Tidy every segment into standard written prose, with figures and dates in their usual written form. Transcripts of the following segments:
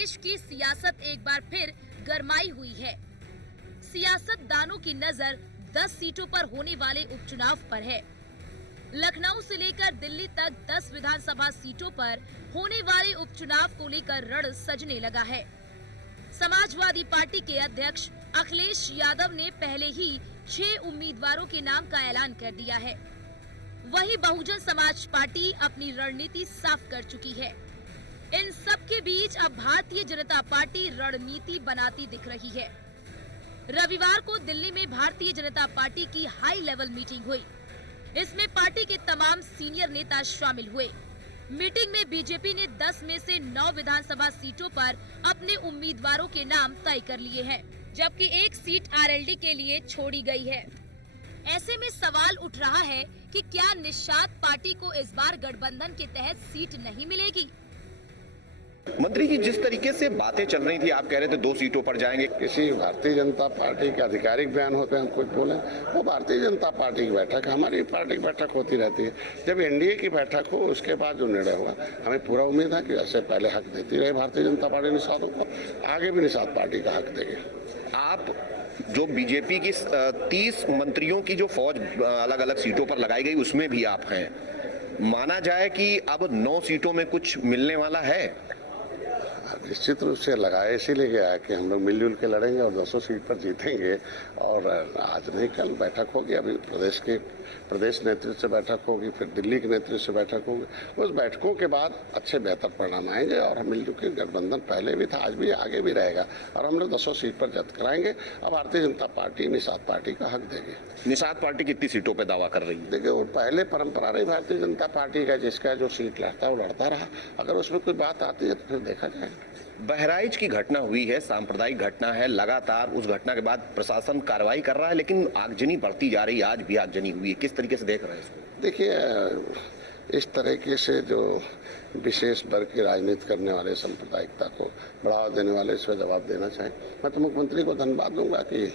प्रदेश की सियासत एक बार फिर गरमाई हुई है। सियासतदानों की नजर 10 सीटों पर होने वाले उपचुनाव पर है। लखनऊ से लेकर दिल्ली तक 10 विधानसभा सीटों पर होने वाले उपचुनाव को लेकर रण सजने लगा है। समाजवादी पार्टी के अध्यक्ष अखिलेश यादव ने पहले ही 6 उम्मीदवारों के नाम का ऐलान कर दिया है। वहीं बहुजन समाज पार्टी अपनी रणनीति साफ कर चुकी है। इन सब के बीच अब भारतीय जनता पार्टी रणनीति बनाती दिख रही है। रविवार को दिल्ली में भारतीय जनता पार्टी की हाई लेवल मीटिंग हुई। इसमें पार्टी के तमाम सीनियर नेता शामिल हुए। मीटिंग में बीजेपी ने 10 में से 9 विधानसभा सीटों पर अपने उम्मीदवारों के नाम तय कर लिए हैं, जबकि एक सीट आरएलडी के लिए छोड़ी गई है। ऐसे में सवाल उठ रहा है कि क्या निषाद पार्टी को इस बार गठबंधन के तहत सीट नहीं मिलेगी? मंत्री जी, जिस तरीके से बातें चल रही थी, आप कह रहे थे 2 सीटों पर जाएंगे। किसी भारतीय जनता पार्टी के आधिकारिक बयान होते हैं, हम कुछ बोले, वो भारतीय जनता पार्टी की बैठक, हमारी पार्टी की बैठक होती रहती है। जब एनडीए की बैठक हो उसके बाद जो निर्णय हुआ, हमें पूरा उम्मीद है कि ऐसे पहले हक देती रहे भारतीय जनता पार्टी निषादों को, आगे भी निषाद पार्टी का हक देगी। आप जो बीजेपी की 30 मंत्रियों की जो फौज अलग अलग सीटों पर लगाई गई, उसमें भी आप हैं। माना जाए कि अब 9 सीटों में कुछ मिलने वाला है? निश्चित रूप से लगाए इसीलिए गया कि हम लोग मिलजुल के लड़ेंगे और 200 सीट पर जीतेंगे। और आज नहीं कल बैठक होगी, अभी प्रदेश नेतृत्व से बैठक होगी, फिर दिल्ली के नेतृत्व से बैठक होगी। उस बैठकों के बाद अच्छे बेहतर परिणाम आएंगे और हम मिलजुल के गठबंधन पहले भी था, आज भी आगे भी रहेगा और हम लोग 200 सीट पर जब्त कराएंगे। अब भारतीय जनता पार्टी निषाद पार्टी का हक देगी। निषाद पार्टी कितनी सीटों पर दावा कर रही है? देखिए, वो पहले परंपरा रही भारतीय जनता पार्टी का, जिसका जो सीट लड़ता है वो लड़ता रहा। अगर उसमें कोई बात आती है तो फिर देखा जाए। बहराइच की घटना हुई है, सांप्रदायिक घटना है, लगातार उस घटना के बाद प्रशासन कार्रवाई कर रहा है, लेकिन आगजनी बढ़ती जा रही है। आज भी आगजनी हुई है, किस तरीके से देख रहे हैं इसको? देखिए, इस तरीके से जो विशेष वर्ग की राजनीति करने वाले, सांप्रदायिकता को बढ़ावा देने वाले, इस पर जवाब देना चाहें। मैं तो मुख्यमंत्री को धन्यवाद दूंगा कि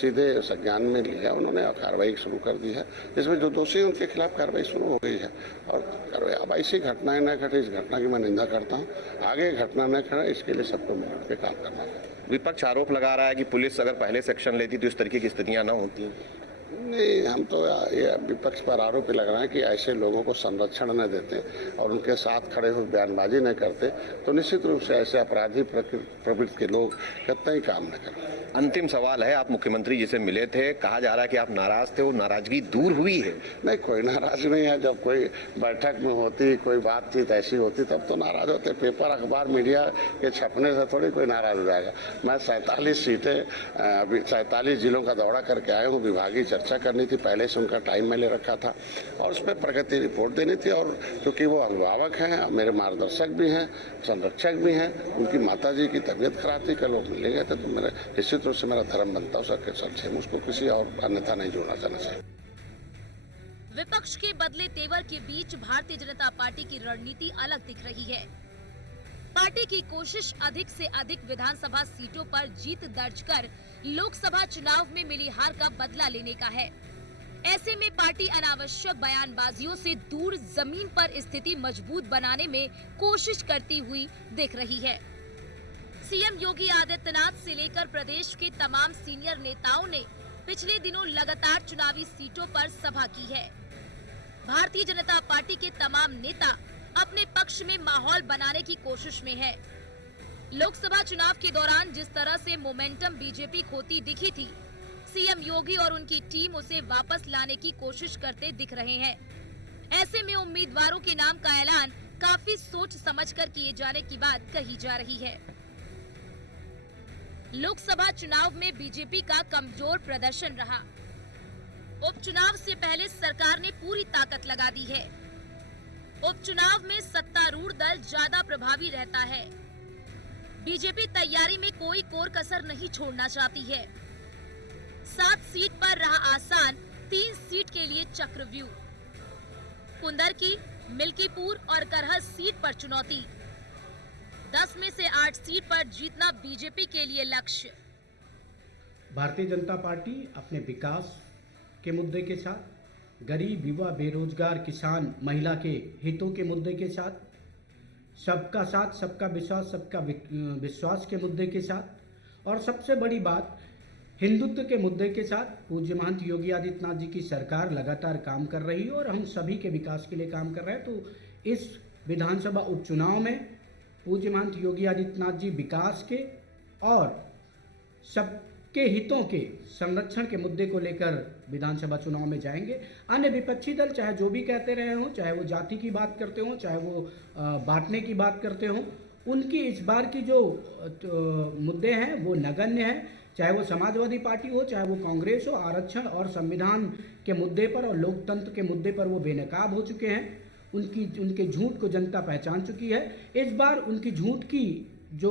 सीधे संज्ञान में लिया उन्होंने और कार्रवाई शुरू कर दी है। इसमें जो दोषी हैं उनके खिलाफ कार्रवाई शुरू हो गई है और कार्रवाई अब ऐसी घटनाएं न घटे, इस घटना की मैं निंदा करता हूँ। आगे घटना न घटे इसके लिए सबको मिलकर के काम करना है। विपक्ष आरोप लगा रहा है कि पुलिस अगर पहले सेक्शन लेती तो इस तरीके की स्थितियां न होती। नहीं, हम तो ये विपक्ष पर आरोप लग रहा है कि ऐसे लोगों को संरक्षण न देते और उनके साथ खड़े हुए बयानबाजी न करते तो निश्चित रूप से ऐसे अपराधी प्रवृत्ति के लोग कतई काम न करें। अंतिम सवाल है, आप मुख्यमंत्री जी से मिले थे, कहा जा रहा है कि आप नाराज थे, वो नाराजगी दूर हुई है? नहीं, कोई नाराज नहीं है। जब कोई बैठक में होती, कोई बातचीत ऐसी होती तब तो नाराज होते। पेपर, अखबार, मीडिया के छपने से थोड़ी कोई नाराज हो जाएगा। मैं 47 सीटें, अभी 47 जिलों का दौरा करके आया हूँ। विभागीय चर्चा करनी थी, पहले से उनका टाइम मैं ले रखा था और उस पर प्रगति रिपोर्ट देनी थी। और क्योंकि वो अभिभावक हैं, मेरे मार्गदर्शक भी हैं, संरक्षक भी हैं, उनकी माताजी की तबीयत खराब थी, कल वो मिलने गए थे, तो मेरे निश्चित रूप से मेरा धर्म बनता है उसके उसको किसी और अन्यथा नहीं जोड़ना चाहना चाहिए। विपक्ष के बदले तेवर के बीच भारतीय जनता पार्टी की रणनीति अलग दिख रही है। पार्टी की कोशिश अधिक से अधिक विधानसभा सीटों पर जीत दर्ज कर लोकसभा चुनाव में मिली हार का बदला लेने का है। ऐसे में पार्टी अनावश्यक बयानबाजियों से दूर जमीन पर स्थिति मजबूत बनाने में कोशिश करती हुई दिख रही है। सीएम योगी आदित्यनाथ से लेकर प्रदेश के तमाम सीनियर नेताओं ने पिछले दिनों लगातार चुनावी सीटों पर सभा की है। भारतीय जनता पार्टी के तमाम नेता अपने पक्ष में माहौल बनाने की कोशिश में है। लोकसभा चुनाव के दौरान जिस तरह से मोमेंटम बीजेपी खोती दिखी थी, सीएम योगी और उनकी टीम उसे वापस लाने की कोशिश करते दिख रहे हैं। ऐसे में उम्मीदवारों के नाम का ऐलान काफी सोच समझकर किए जाने की बात कही जा रही है। लोकसभा चुनाव में बीजेपी का कमजोर प्रदर्शन रहा। उपचुनाव से पहले सरकार ने पूरी ताकत लगा दी है। उपचुनाव में सत्तारूढ़ दल ज्यादा प्रभावी रहता है। बीजेपी तैयारी में कोई कोर कसर नहीं छोड़ना चाहती है। 7 सीट पर रहा आसान, 3 सीट के लिए चक्रव्यूह। कुंदरकी, मिल्कीपुर और करहल सीट पर चुनौती। 10 में से 8 सीट पर जीतना बीजेपी के लिए लक्ष्य। भारतीय जनता पार्टी अपने विकास के मुद्दे के साथ, गरीब, युवा, बेरोजगार, किसान, महिला के हितों के मुद्दे के साथ, सबका साथ, सबका विश्वास, सबका विश्वास के मुद्दे के साथ, और सबसे बड़ी बात हिंदुत्व के मुद्दे के साथ पूज्य महंत योगी आदित्यनाथ जी की सरकार लगातार काम कर रही है और हम सभी के विकास के लिए काम कर रहे हैं। तो इस विधानसभा उपचुनाव में पूज्य महंत योगी आदित्यनाथ जी विकास के और सबके हितों के संरक्षण के मुद्दे को लेकर विधानसभा चुनाव में जाएंगे। अन्य विपक्षी दल चाहे जो भी कहते रहे हों, चाहे वो जाति की बात करते हों, चाहे वो बांटने की बात करते हों, उनकी इस बार की जो मुद्दे हैं वो नगण्य हैं। चाहे वो समाजवादी पार्टी हो, चाहे वो कांग्रेस हो, आरक्षण और संविधान के मुद्दे पर और लोकतंत्र के मुद्दे पर वो बेनकाब हो चुके हैं। उनके झूठ को जनता पहचान चुकी है। इस बार उनकी झूठ की जो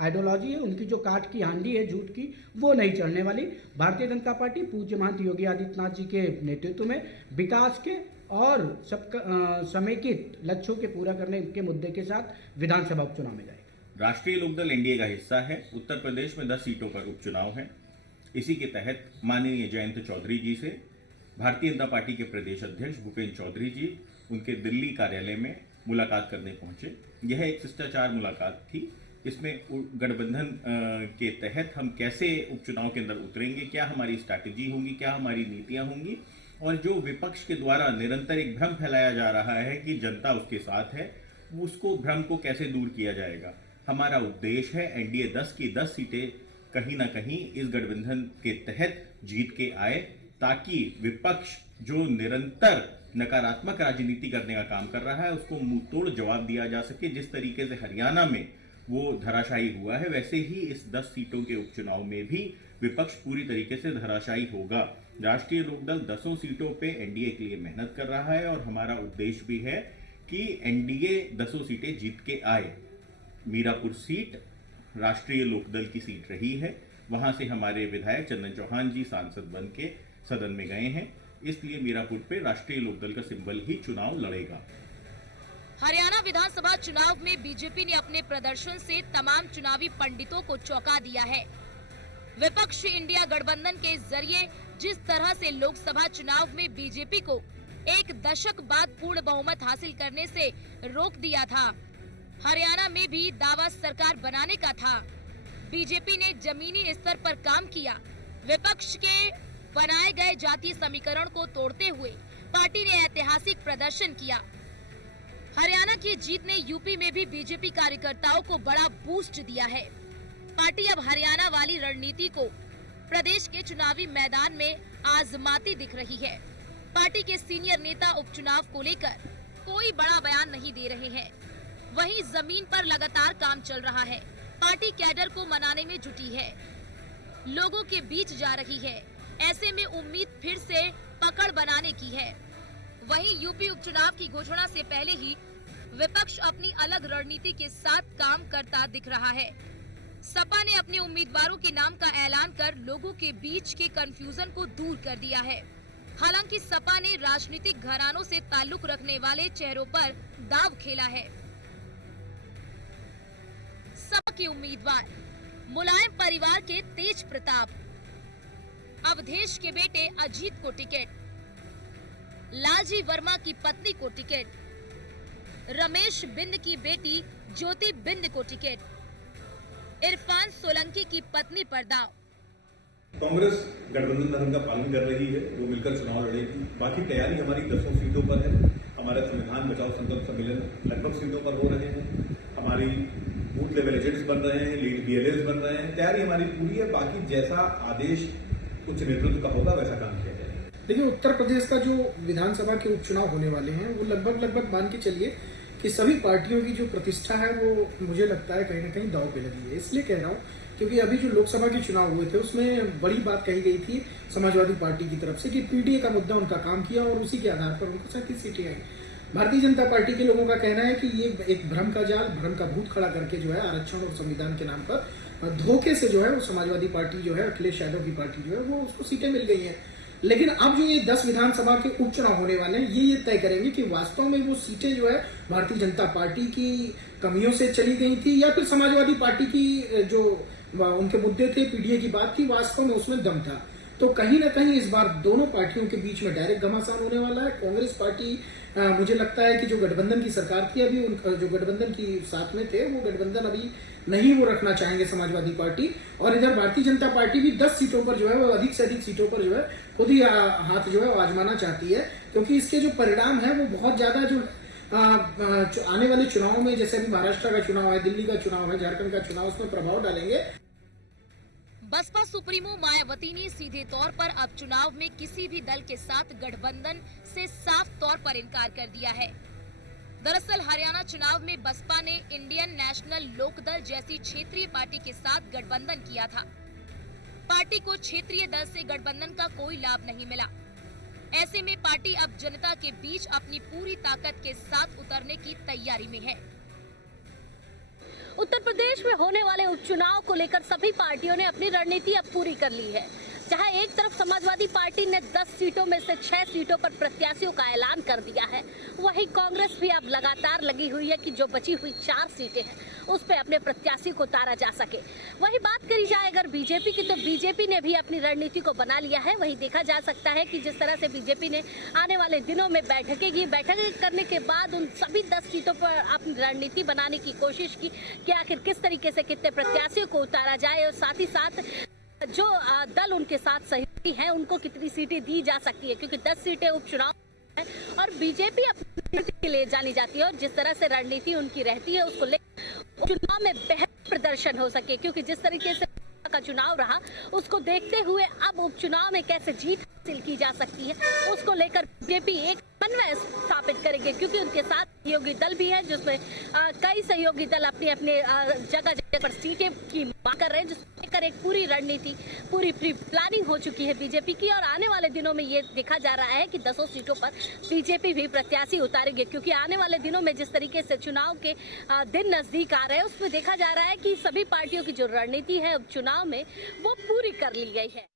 आइडियोलॉजी है, उनकी जो काट की हांडी है झूठ की, वो नहीं चढ़ने वाली। भारतीय जनता पार्टी पूज्य महंत योगी आदित्यनाथ जी के नेतृत्व में विकास के और सबका समेकित लक्ष्यों के पूरा करने के मुद्दे के साथ विधानसभा उपचुनाव में जाएगा। राष्ट्रीय लोकदल एनडीए का हिस्सा है। उत्तर प्रदेश में 10 सीटों पर उपचुनाव है। इसी के तहत माननीय जयंत चौधरी जी से भारतीय जनता पार्टी के प्रदेश अध्यक्ष भूपेंद्र चौधरी जी उनके दिल्ली कार्यालय में मुलाकात करने पहुंचे। यह एक शिष्टाचार मुलाकात थी। इसमें गठबंधन के तहत हम कैसे उपचुनाव के अंदर उतरेंगे, क्या हमारी स्ट्रैटेजी होगी, क्या हमारी नीतियां होंगी, और जो विपक्ष के द्वारा निरंतर एक भ्रम फैलाया जा रहा है कि जनता उसके साथ है, उसको भ्रम को कैसे दूर किया जाएगा। हमारा उद्देश्य है एनडीए 10 की 10 सीटें कहीं ना कहीं इस गठबंधन के तहत जीत के आए, ताकि विपक्ष जो निरंतर नकारात्मक राजनीति करने का काम कर रहा है उसको मुंहतोड़ जवाब दिया जा सके। जिस तरीके से हरियाणा में वो धराशायी हुआ है, वैसे ही इस 10 सीटों के उपचुनाव में भी विपक्ष पूरी तरीके से धराशायी होगा। राष्ट्रीय लोकदल 10 सीटों पे एनडीए के लिए मेहनत कर रहा है और हमारा उद्देश्य भी है कि एनडीए 10 सीटें जीत के आए। मीरापुर सीट राष्ट्रीय लोकदल की सीट रही है, वहां से हमारे विधायक चंदन चौहान जी सांसद बन के सदन में गए हैं, इसलिए मीरापुर पे राष्ट्रीय लोकदल का सिंबल ही चुनाव लड़ेगा। हरियाणा विधानसभा चुनाव में बीजेपी ने अपने प्रदर्शन से तमाम चुनावी पंडितों को चौंका दिया है। विपक्ष इंडिया गठबंधन के जरिए जिस तरह से लोकसभा चुनाव में बीजेपी को एक दशक बाद पूर्ण बहुमत हासिल करने से रोक दिया था, हरियाणा में भी दावा सरकार बनाने का था। बीजेपी ने जमीनी स्तर पर काम किया। विपक्ष के बनाए गए जातीय समीकरण को तोड़ते हुए पार्टी ने ऐतिहासिक प्रदर्शन किया। हरियाणा की जीत ने यूपी में भी बीजेपी कार्यकर्ताओं को बड़ा बूस्ट दिया है। पार्टी अब हरियाणा वाली रणनीति को प्रदेश के चुनावी मैदान में आजमाती दिख रही है। पार्टी के सीनियर नेता उपचुनाव को लेकर कोई बड़ा बयान नहीं दे रहे हैं। वहीं जमीन पर लगातार काम चल रहा है। पार्टी कैडर को मनाने में जुटी है, लोगों के बीच जा रही है। ऐसे में उम्मीद फिर से पकड़ बनाने की है। वहीं यूपी उपचुनाव की घोषणा से पहले ही विपक्ष अपनी अलग रणनीति के साथ काम करता दिख रहा है। सपा ने अपने उम्मीदवारों के नाम का ऐलान कर लोगों के बीच के कंफ्यूजन को दूर कर दिया है। हालांकि सपा ने राजनीतिक घरानों से ताल्लुक रखने वाले चेहरों पर दाव खेला है। सपा के उम्मीदवार मुलायम परिवार के तेज प्रताप, अवधेश के बेटे अजीत को टिकट, लालजी वर्मा की पत्नी को टिकट, रमेश बिंद की बेटी ज्योति बिंद को टिकट, इरफान सोलंकी की पत्नी पर दाव। कांग्रेस गठबंधन धर्म का पालन कर रही है, वो मिलकर चुनाव लड़ेगी। बाकी तैयारी हमारी 10 सीटों पर है। हमारा संविधान बचाओ संकल्प सम्मेलन लगभग सीटों पर हो रहे हैं। हमारी बूथ लेवल एजेंट्स बन रहे हैं, लीड बीएलएस बन रहे हैं। तैयारी हमारी पूरी है। बाकी जैसा आदेश उच्च नेतृत्व का होगा वैसा काम किया जाएगा। देखिए, उत्तर प्रदेश का जो विधानसभा के उपचुनाव होने वाले हैं वो लगभग मान के चलिए कि सभी पार्टियों की जो प्रतिष्ठा है वो मुझे लगता है कहीं ना कहीं दांव पे लगी है। इसलिए कह रहा हूँ क्योंकि अभी जो लोकसभा के चुनाव हुए थे उसमें बड़ी बात कही गई थी समाजवादी पार्टी की तरफ से कि पीडीए का मुद्दा उनका काम किया और उसी के आधार पर उनको 37 सीटें आई। भारतीय जनता पार्टी के लोगों का कहना है कि ये एक भ्रम का जाल, भ्रम का भूत खड़ा करके जो है आरक्षण और संविधान के नाम पर धोखे से जो है वो समाजवादी पार्टी जो है, अखिलेश यादव की पार्टी जो है वो उसको सीटें मिल गई हैं। लेकिन अब जो ये 10 विधानसभा के उपचुनाव होने वाले हैं ये तय करेंगे कि वास्तव में वो सीटें जो है भारतीय जनता पार्टी की कमियों से चली गई थी या फिर समाजवादी पार्टी की जो उनके मुद्दे थे, पीडीए की बात थी, वास्तव में उसमें दम था। तो कहीं ना कहीं इस बार दोनों पार्टियों के बीच में डायरेक्ट घमासान होने वाला है। कांग्रेस पार्टी मुझे लगता है कि जो गठबंधन की सरकार थी अभी उनका जो गठबंधन की साथ में थे वो गठबंधन अभी नहीं वो रखना चाहेंगे समाजवादी पार्टी। और इधर भारतीय जनता पार्टी भी 10 सीटों पर जो है वो अधिक से अधिक सीटों पर जो है खुद ही हाथ जो है वो आजमाना चाहती है, क्योंकि इसके जो परिणाम है वो बहुत ज़्यादा जो आने वाले चुनाव में, जैसे अभी महाराष्ट्र का चुनाव है, दिल्ली का चुनाव है, झारखंड का चुनाव, उसमें प्रभाव डालेंगे। बसपा सुप्रीमो मायावती ने सीधे तौर पर अब चुनाव में किसी भी दल के साथ गठबंधन से साफ तौर पर इनकार कर दिया है। दरअसल हरियाणा चुनाव में बसपा ने इंडियन नेशनल लोकदल जैसी क्षेत्रीय पार्टी के साथ गठबंधन किया था। पार्टी को क्षेत्रीय दल से गठबंधन का कोई लाभ नहीं मिला। ऐसे में पार्टी अब जनता के बीच अपनी पूरी ताकत के साथ उतरने की तैयारी में है। उत्तर प्रदेश में होने वाले उपचुनाव को लेकर सभी पार्टियों ने अपनी रणनीति अब पूरी कर ली है। जहां एक तरफ समाजवादी पार्टी ने 10 सीटों में से 6 सीटों पर प्रत्याशियों का ऐलान कर दिया है, वहीं कांग्रेस भी अब लगातार लगी हुई है कि जो बची हुई 4 सीटें हैं उस पर अपने प्रत्याशी को उतारा जा सके। वहीं बात करी जाए अगर बीजेपी की, तो बीजेपी ने भी अपनी रणनीति को बना लिया है। वहीं देखा जा सकता है कि जिस तरह से बीजेपी ने आने वाले दिनों में बैठकें करने के बाद उन सभी 10 सीटों पर अपनी रणनीति बनाने की कोशिश की कि आखिर किस तरीके से कितने प्रत्याशियों को उतारा जाए और साथ ही साथ जो दल उनके साथ सहयोगी हैं उनको कितनी सीटें दी जा सकती है, क्योंकि 10 सीटें उपचुनाव है और बीजेपी अपनी के लिए जानी जाती है और जिस तरह से रणनीति उनकी रहती है उसको लेकर चुनाव में बेहतर प्रदर्शन हो सके। क्योंकि जिस तरीके से का चुनाव रहा उसको देखते हुए अब उपचुनाव में कैसे जीत हासिल की जा सकती है उसको लेकर बीजेपी एक समन्वय स्थापित करेंगे, क्योंकि उनके साथ सहयोगी दल भी है जिसमें कई सहयोगी दल अपने अपने जगह जगह पर सीटें की मांग कर रहे हैं, जिसको लेकर एक पूरी रणनीति, पूरी प्री प्लानिंग हो चुकी है बीजेपी की। और आने वाले दिनों में ये देखा जा रहा है कि 10 सीटों पर बीजेपी भी प्रत्याशी उतारेंगे, क्योंकि आने वाले दिनों में जिस तरीके से चुनाव के दिन नजदीक आ रहे हैं उसमें देखा जा रहा है कि सभी पार्टियों की जो रणनीति है चुनाव में वो पूरी कर ली गई है।